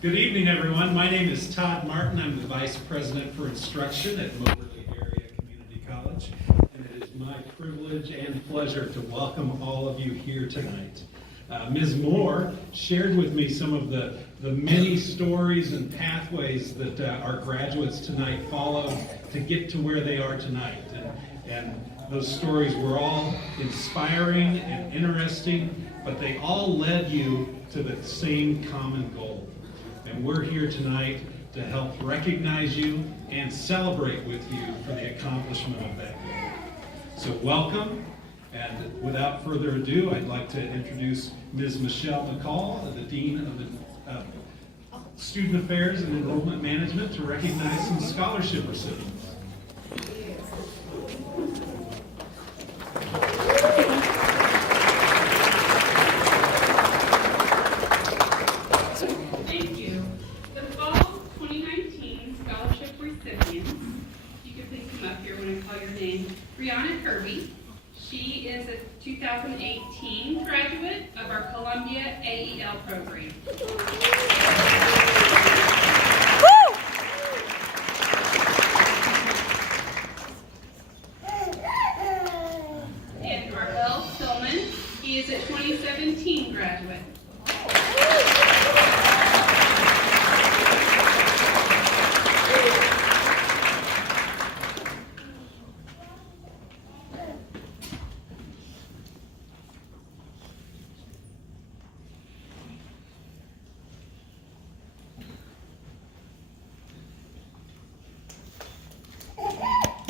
Good evening, everyone. My name is Todd Martin. I'm the Vice President for Instruction at Moberly Area Community College. And it is my privilege and pleasure to welcome all of you here tonight. Ms. Moore shared with me some of the many stories and pathways that our graduates tonight followed to get to where they are tonight. And those stories were all inspiring and interesting, but they all led you to the same common goal. And we're here tonight to help recognize you and celebrate with you for the accomplishment of that goal. So welcome, and without further ado, I'd like to introduce Ms. Michelle McCall, the Dean of the Student Affairs and Enrollment Management, to recognize some scholarship recipients. Brianna Kirby. She is a 2018 graduate of our Columbia AEL program. And Markel Tillman. He is a 2017 graduate.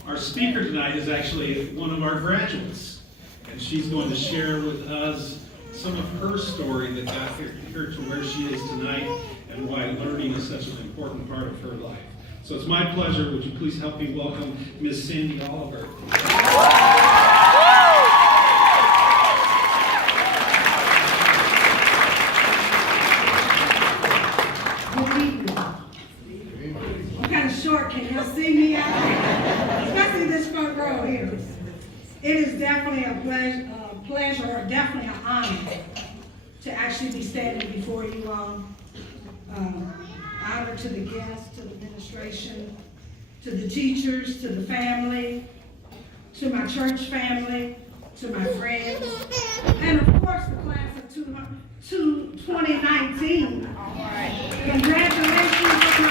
Our speaker tonight is actually one of our graduates, and she's going to share with us some of her story that got her to where she is tonight and why learning is such an important part of her life. So it's my pleasure. Would you please help me welcome Ms. Sandy Oliver. Short, can y'all see me out there? Especially this front row here. It is definitely a pleasure, or definitely an honor to actually be standing before you all. Honor to the guests, to the administration, to the teachers, to the family, to my church family, to my friends, and of course the class of 2019. Congratulations to my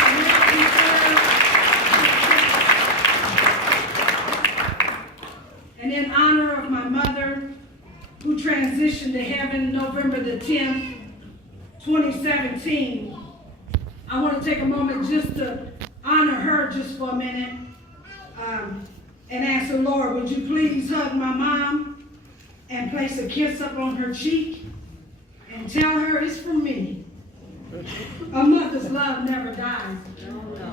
and in honor of my mother, who transitioned to heaven November the 10th, 2017, I want to take a moment just to honor her just for a minute and ask the Lord, would you please hug my mom and place a kiss up on her cheek and tell her it's from me. A mother's love never dies.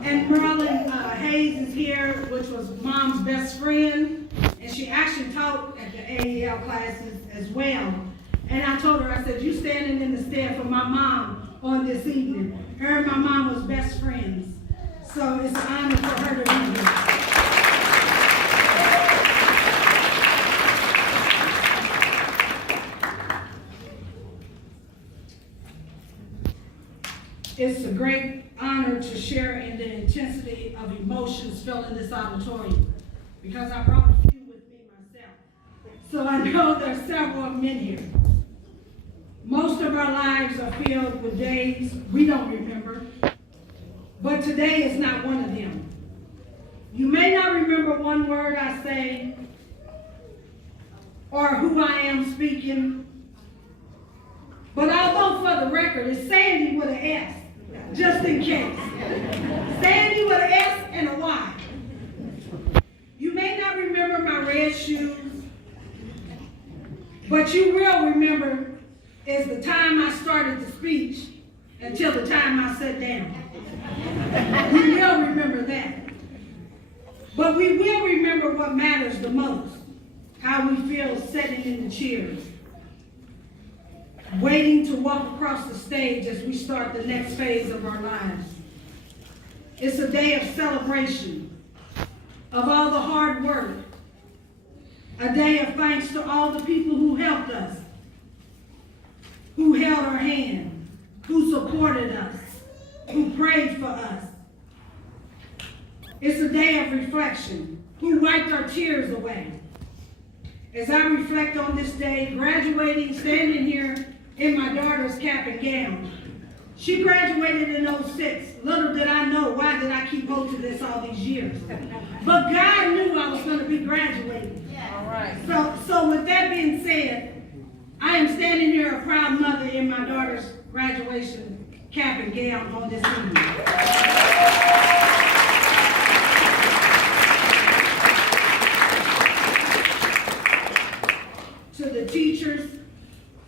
And Merlin Hayes is here, which was mom's best friend, and she actually taught at the AEL classes as well. And I told her, I said, you standing in the stead for my mom on this evening. Her and my mom was best friends. So it's an honor for her to be here. It's a great honor to share in the intensity of emotions filling this auditorium, because I brought a few with me myself. So I know there's several of them in here. Most of our lives are filled with days we don't remember, but today is not one of them. You may not remember one word I say or who I am speaking, but although for the record, it's Sandy with an S. Just in case. Sandy with an S and a Y. You may not remember my red shoes, but you will remember is the time I started the speech until the time I sat down. We will remember that. But we will remember what matters the most, how we feel sitting in the chairs, waiting to walk across the stage as we start the next phase of our lives. It's a day of celebration, of all the hard work, a day of thanks to all the people who helped us, who held our hand, who supported us, who prayed for us. It's a day of reflection, who wiped our tears away. As I reflect on this day, graduating, standing here in my daughter's cap and gown. She graduated in '06. Little did I know, why did I keep hold to this all these years? But God knew I was going to be graduating. All right. So with that being said, I am standing here a proud mother in my daughter's graduation cap and gown on this evening. To the teachers,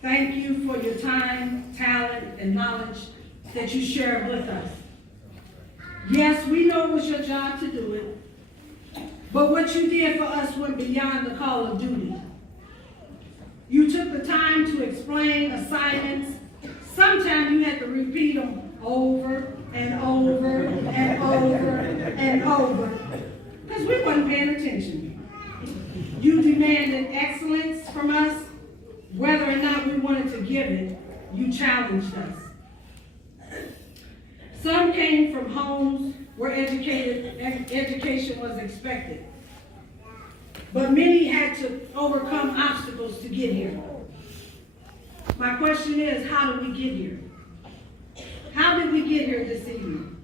thank you for your time, talent, and knowledge that you shared with us. Yes, we know it was your job to do it, but what you did for us went beyond the call of duty. You took the time to explain assignments. Sometimes you had to repeat them over and over and over and over, because we wasn't paying attention. You demanded excellence from us, whether or not we wanted to give it. You challenged us. Some came from homes where education was expected, but many had to overcome obstacles to get here. My question is, how did we get here? How did we get here this evening?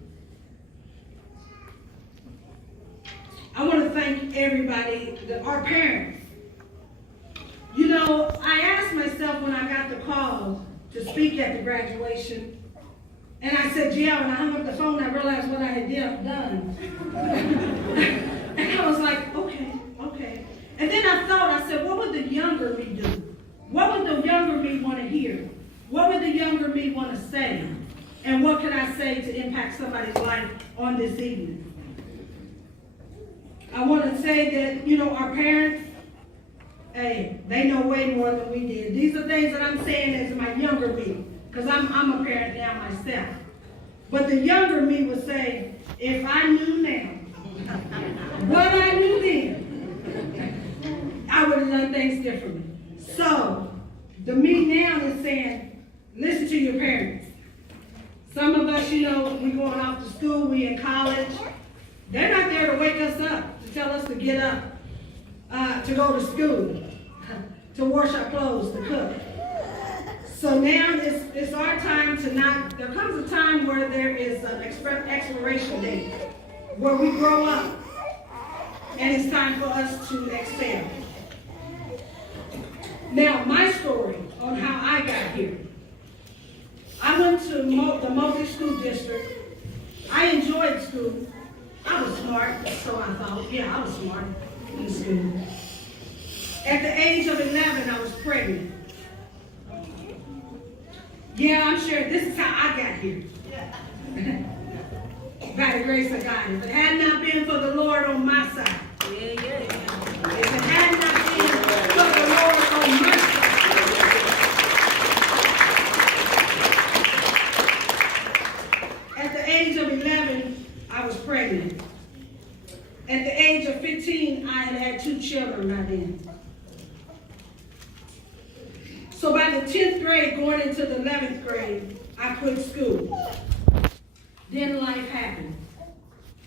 I want to thank everybody, our parents. You know, I asked myself when I got the call to speak at the graduation, and I said, yeah, when I hung up the phone, I realized what I had done. And I was like, okay. And then I said, what would the younger me do? What would the younger me want to hear? What would the younger me want to say? And what could I say to impact somebody's life on this evening? I want to say that, you know, our parents, hey, they know way more than we did. These are things that I'm saying as my younger me, because I'm a parent now myself. But the younger me would say, if I knew now what I knew then, I would have done things differently. So, the me now is saying, listen to your parents. Some of us, you know, we going off to school, we in college. They're not there to wake us up, to tell us to get up, to go to school, to wash our clothes, to cook. So now it's our time to not, there comes a time where there is an exploration date, where we grow up, and it's time for us to excel. Now, my story on how I got here. I went to the Mobley School District. I enjoyed school. I was smart, so I thought, yeah, I was smart in school. At the age of 11, I was pregnant. Yeah, I'm sure this is how I got here. By the grace of God. If it had not been for the Lord on my side. If it had not been for the Lord on my side. At the age of 11, I was pregnant. At the age of 15, I had 2 children by then. So by the 10th grade, going into the 11th grade, I quit school. Then life happened.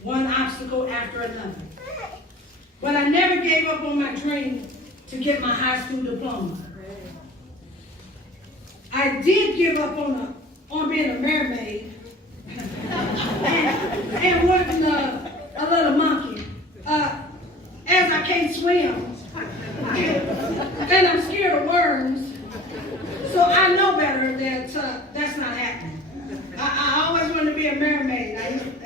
One obstacle after another. But I never gave up on my dream to get my high school diploma. I did give up on being a mermaid and wanting a little monkey. As I can't swim and I'm scared of worms, so I know better that that's not happening. I always wanted to be a mermaid.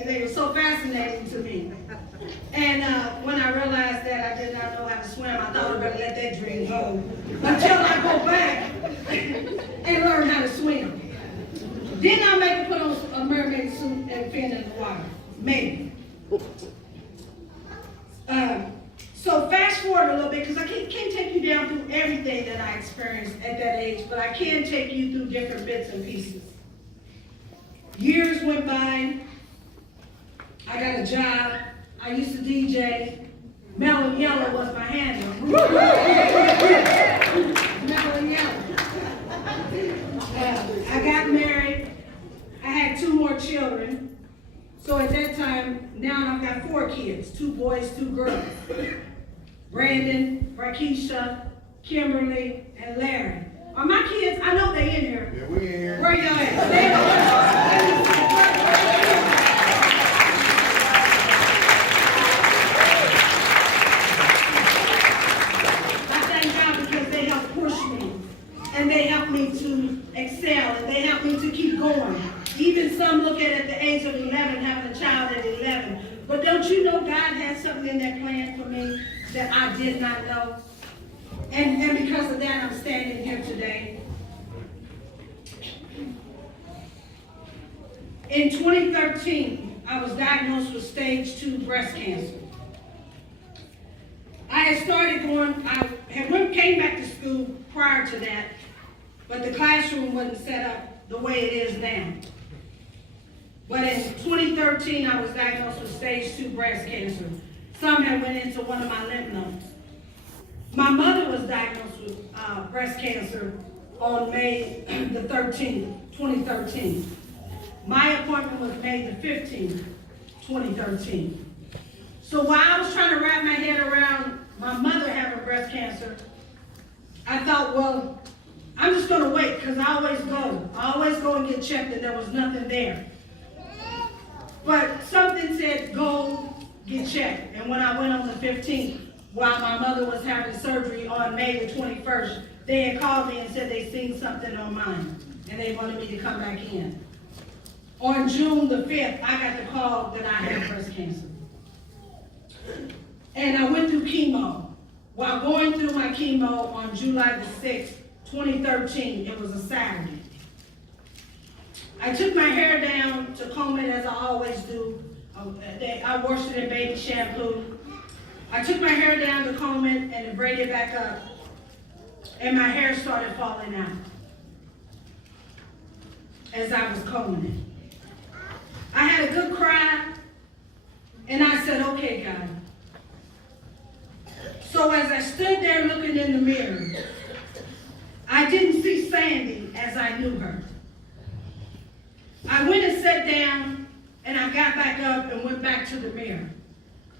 They were so fascinating to me. And when I realized that I did not know how to swim, I thought I better let that dream go until I go back and learn how to swim. Then I make put on a mermaid suit and fin in the water. Maybe. So fast forward a little bit, because I can't take you down through everything that I experienced at that age, but I can take you through different bits and pieces. Years went by. I got a job. I used to DJ. Mellow Yellow was my handle. Mellow Yellow. I got married. I had 2 more children. Brandon, Rakisha, Kimberly, and Larry. Are my kids, I know they in here. Yeah, we in here. Where y'all at? I thank God because they help push me, and they help me to excel, and they help me to keep going. Even some look at the age of 11, having a child at 11. But don't you know God has something in that plan for me that I did not know? And because of that, I'm standing here today. In 2013, I was diagnosed with stage 2 breast cancer. I had started came back to school prior to that, but the classroom wasn't set up the way it is now. But in 2013, I was diagnosed with stage 2 breast cancer. Some had went into one of my lymph nodes. My mother was diagnosed with breast cancer on May the 13th, 2013. My appointment was May the 15th, 2013. So while I was trying to wrap my head around my mother having breast cancer, I thought, well, I'm just going to wait because I always go and get checked, and there was nothing there. But something said, go get checked. And when I went on the 15th, while my mother was having surgery on May the 21st, they had called me and said they seen something on mine, and they wanted me to come back in. On June the 5th, I got the call that I had breast cancer. And I went through chemo. While going through my chemo on July the 6th, 2013, it was a Saturday. I took my hair down to comb it as I always do. I washed it in baby shampoo. I took my hair down to comb it and to braid it back up. And my hair started falling out as I was combing it. I had a good cry, and I said, okay, God. So as I stood there looking in the mirror, I didn't see Sandy as I knew her. I went and sat down, and I got back up and went back to the mirror.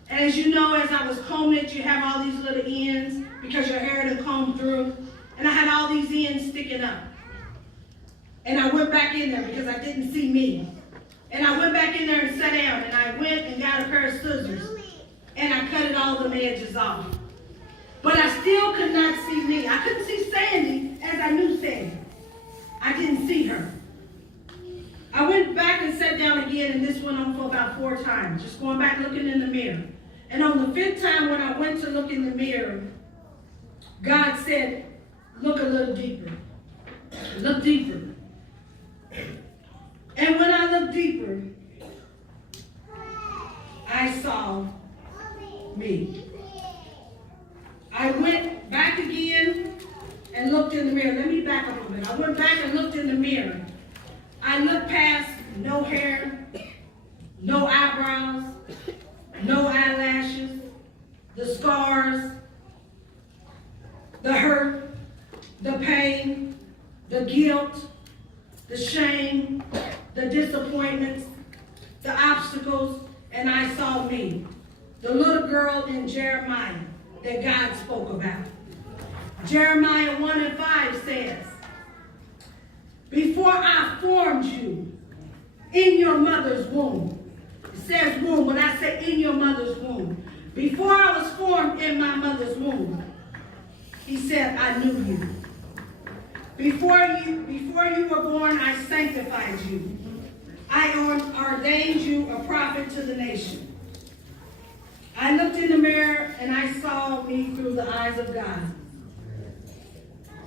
And as you know, as I was combing it, you have all these little ends because your hair had combed through. And I had all these ends sticking up. And I went back in there because I didn't see me. And I went back in there and sat down, and I went and got a pair of scissors, and I cut all the edges off. But I still could not see me. I couldn't see Sandy as I knew Sandy. I didn't see her. I went back and sat down again, and this went on for about 4 times, just going back looking in the mirror. And on the 5th time when I went to look in the mirror, God said, look a little deeper. Look deeper. And when I looked deeper, I saw me. I went back again and looked in the mirror. Let me back up a minute. I went back and looked in the mirror. I looked past no hair, no eyebrows, no eyelashes, the scars, the hurt, the pain, the guilt, the shame, the disappointments, the obstacles, and I saw me, the little girl in Jeremiah that God spoke about. Jeremiah 1:5 says, before I formed you in your mother's womb, it says womb, but I say in your mother's womb. Before I was formed in my mother's womb, he said, I knew you. Before you were born, I sanctified you. I ordained you a prophet to the nation. I looked in the mirror and I saw me through the eyes of God.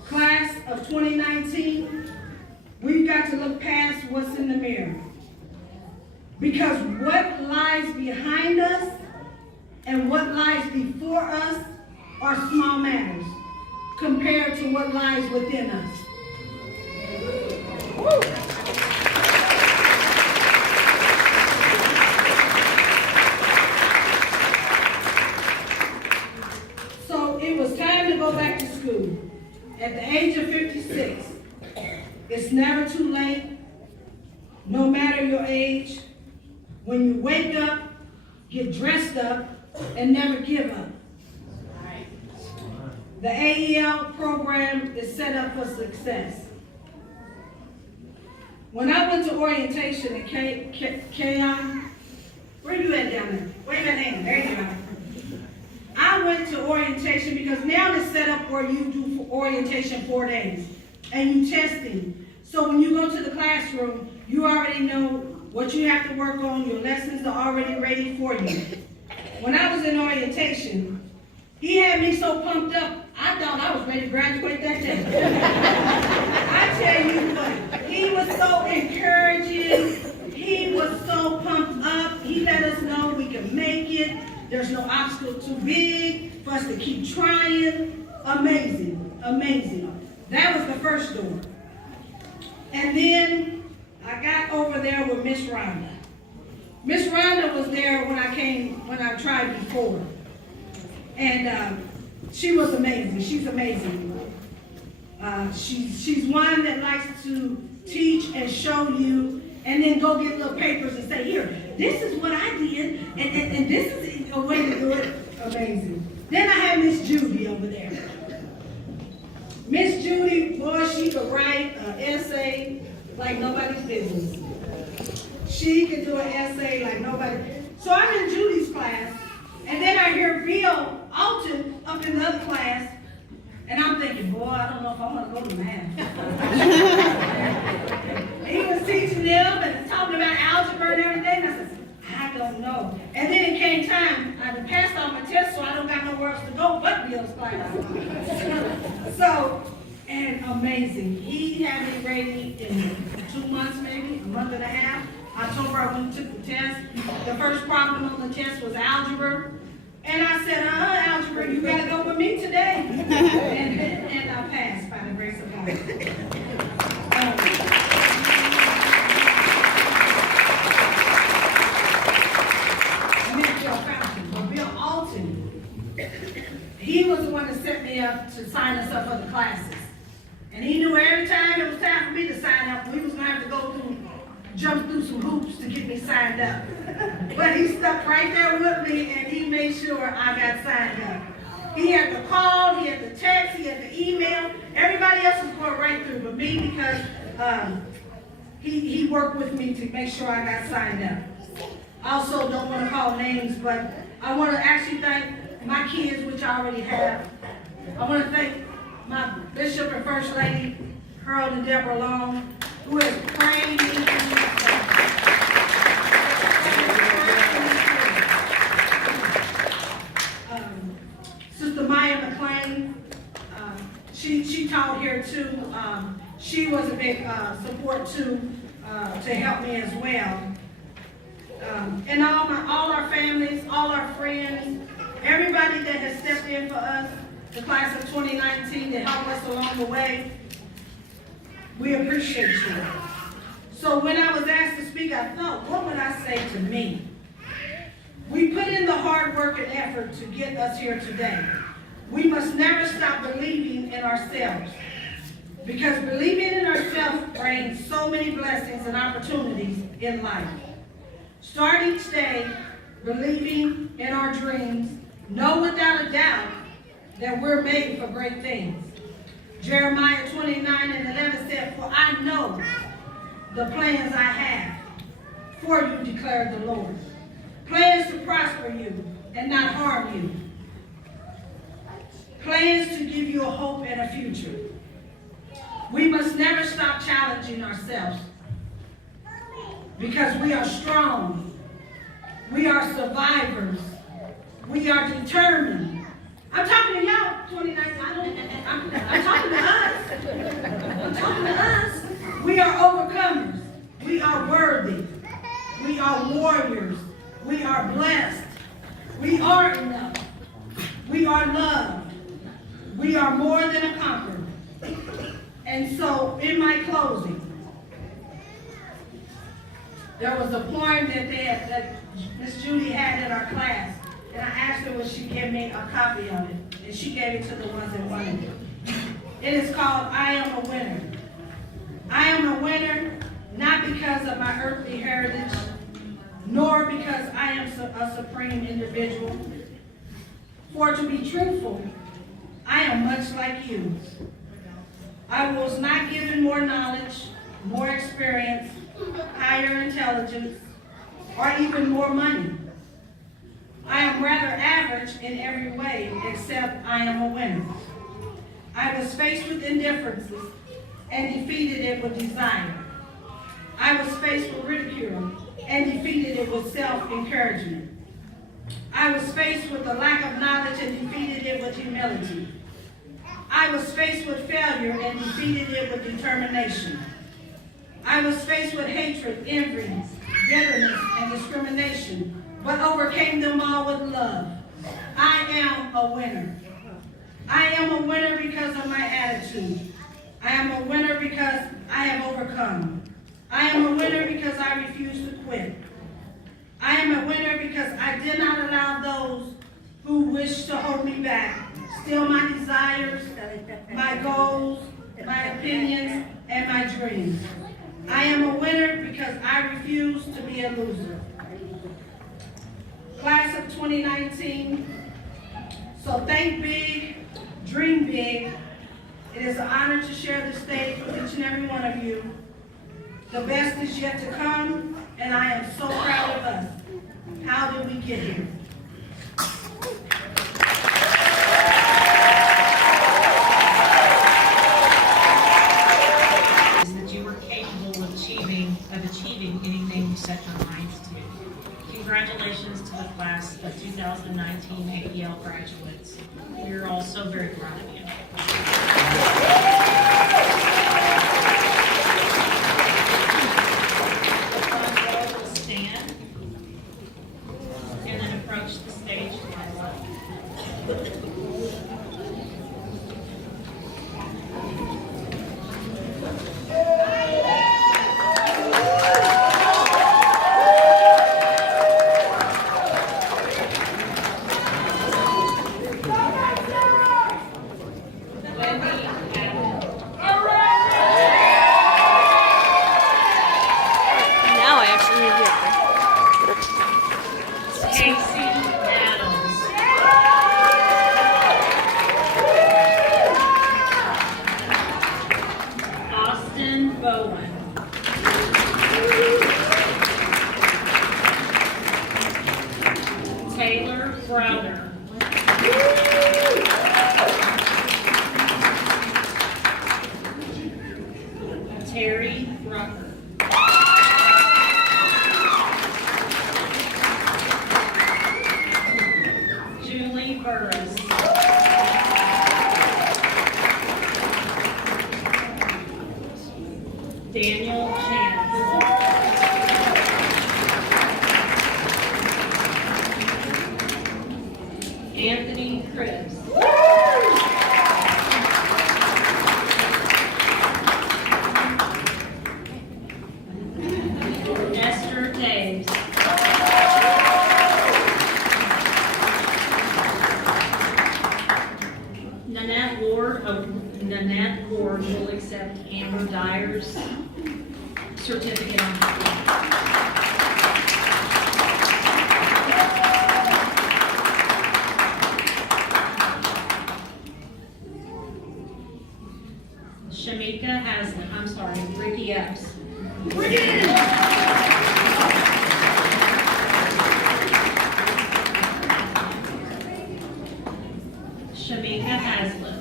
Class of 2019, we've got to look past what's in the mirror. Because what lies behind us and what lies before us are small matters compared to what lies within us. Woo. So it was time to go back to school. At the age of 56, it's never too late, no matter your age. When you wake up, get dressed up, and never give up. The AEL program is set up for success. When I went to orientation at KI, where you at down there? Wave that hand, there you are. I went to orientation because now it's set up where you do orientation 4 days and you testing. So when you go to the classroom, you already know what you have to work on, your lessons are already ready for you. When I was in orientation, he had me so pumped up, I thought I was ready to graduate that day. I tell you what, he was so encouraging, he was so pumped up, he let us know we can make it, there's no obstacle too big for us to keep trying. Amazing, amazing. That was the first door. And then I got over there with Miss Rhonda. Miss Rhonda was there when I tried before. And she was amazing. She's amazing. She's one that likes to teach and show you and then go get little papers and say, here, this is what I did, and this is a way to do it. Amazing. Then I had Miss Judy over there. Miss Judy, boy, she could write an essay like nobody's business. She could do an essay like nobody. So I'm in Judy's class, and then I hear Bill Alton up in the other class, and I'm thinking, boy, I don't know if I want to go to math. He was teaching them and talking about algebra and everything. I said, I don't know. And then it came time, I had passed all my tests, so I don't got nowhere else to go but Bill's class. So, and amazing. He had me ready in 2 months maybe, a month and a half. October, I went and took the test. The first problem on the test was algebra. And I said, algebra, you gotta go with me today. and I passed by the grace of God. Bill Alton, he was the one that set me up to sign us up for the classes. And he knew every time it was time for me to sign up, we was gonna have to jump through some hoops to get me signed up. But he stuck right there with me and he made sure I got signed up. He had the call, he had the text, he had the email. Everybody else was going right through, but me because he worked with me to make sure I got signed up. I also don't want to call names, but I want to actually thank my kids, which I already have. I want to thank my Bishop and First Lady, Harold and Deborah Long, who has prayed me. Sister Maya McLean, she taught here too. She was a big support too to help me as well. And all our families, all our friends, everybody that has stepped in for us, the class of 2019 to help us along the way, we appreciate you. So when I was asked to speak, I thought, what would I say to me? We put in the hard work and effort to get us here today. We must never stop believing in ourselves, because believing in ourselves brings so many blessings and opportunities in life. Start each day believing in our dreams. Know without a doubt that we're made for great things. Jeremiah 29:11 said, for I know the plans I have for you, declared the Lord. Plans to prosper you and not harm you. Plans to give you a hope and a future. We must never stop challenging ourselves, because we are strong. We are survivors. We are determined. I'm talking to y'all, 2019. I'm talking to us. I'm talking to us. We are overcomers. We are worthy. We are warriors. We are blessed. We are enough. We are loved. We are more than a conqueror. And so, in my closing, there was a poem that Miss Judy had in our class, and I asked her would she give me a copy of it, and she gave it to the ones that wanted it. It is called, I Am a Winner. I am a winner, not because of my earthly heritage, nor because I am a supreme individual. For to be truthful, I am am much like you. I was not given more knowledge, more experience, higher intelligence, or even more money. I am rather average in every way, except I am a winner. I was faced with indifferences and defeated it with desire. I was faced with ridicule and defeated it with self-encouragement. I was faced with a lack of knowledge and defeated it with humility. I was faced with failure and defeated it with determination. I was faced with hatred, envy, bitterness, and discrimination, but overcame them all with love. I am a winner. I am a winner because of my attitude. I am a winner because I have overcome. I am a winner because I refuse to quit. I am a winner because I did not allow those who wish to hold me back steal my desires, my goals, my opinions, and my dreams. I am a winner because I refuse to be a loser. Class of 2019, so think big, dream big. It is an honor to share the stage with each and every one of you. The best is yet to come, and I am so proud of us. How did we get here? That you were capable of achieving anything you set your minds to. Congratulations to the class of 2019 APL graduates. We're all so very proud of you. The front row will stand and then approach the stage to my left. Now I actually need to Casey Adams. Austin Bowen. Taylor Browder. Terry Rucker. Julie Burris. Daniel Chance. Anthony Cribs. Esther Daves. Nanette Ward will accept Amber Dyer's certificate on her. Shamika Haslett, I'm sorry, Ricky Epps. Shamika Haslett.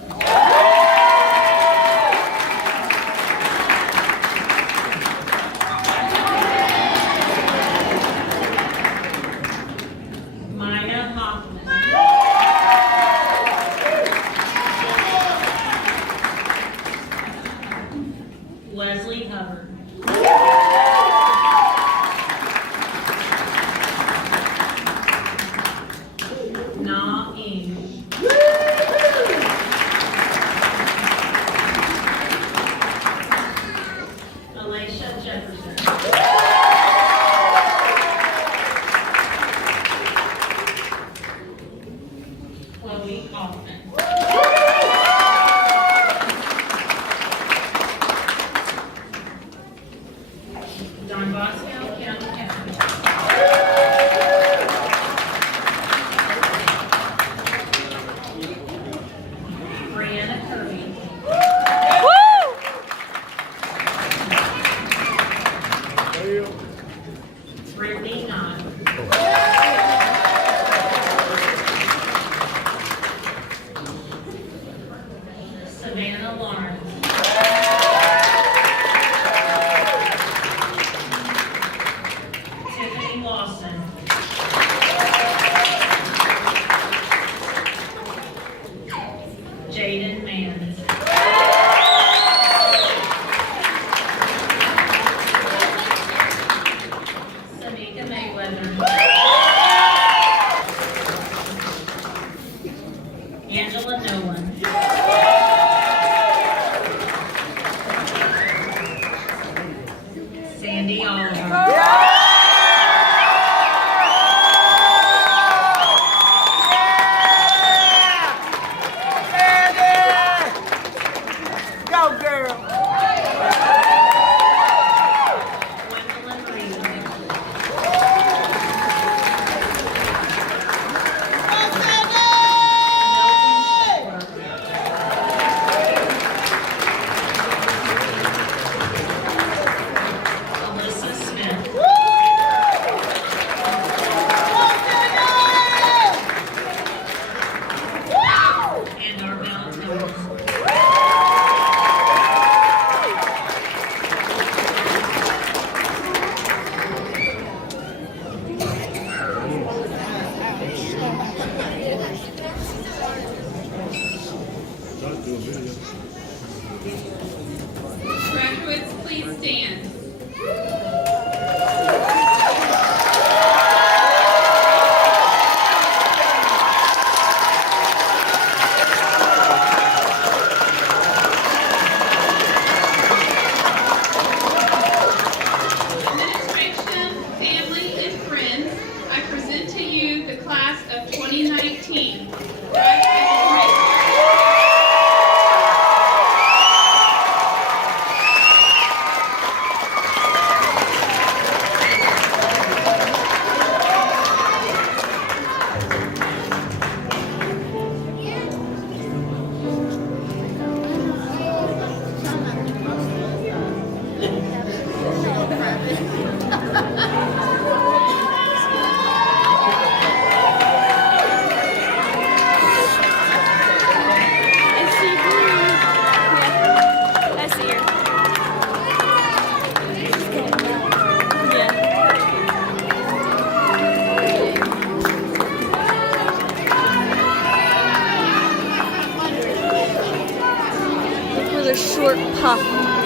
Maya Hoffman. Leslie Hubbard. Smith Kirby. Brittany Knott. Savannah Lawrence. Tiffany Lawson. Jaden Mann. Samika Mayweather. Angela Nolan. Sandy Oliver. Go, girl. Gwendolyn Reed. Milton Shepherd. Alyssa Smith. And Armel Towns. Graduates, please stand. Administration, family, and friends, I present to you the class of 2019. I see her. Yeah. I see her. Yeah. With a short puff.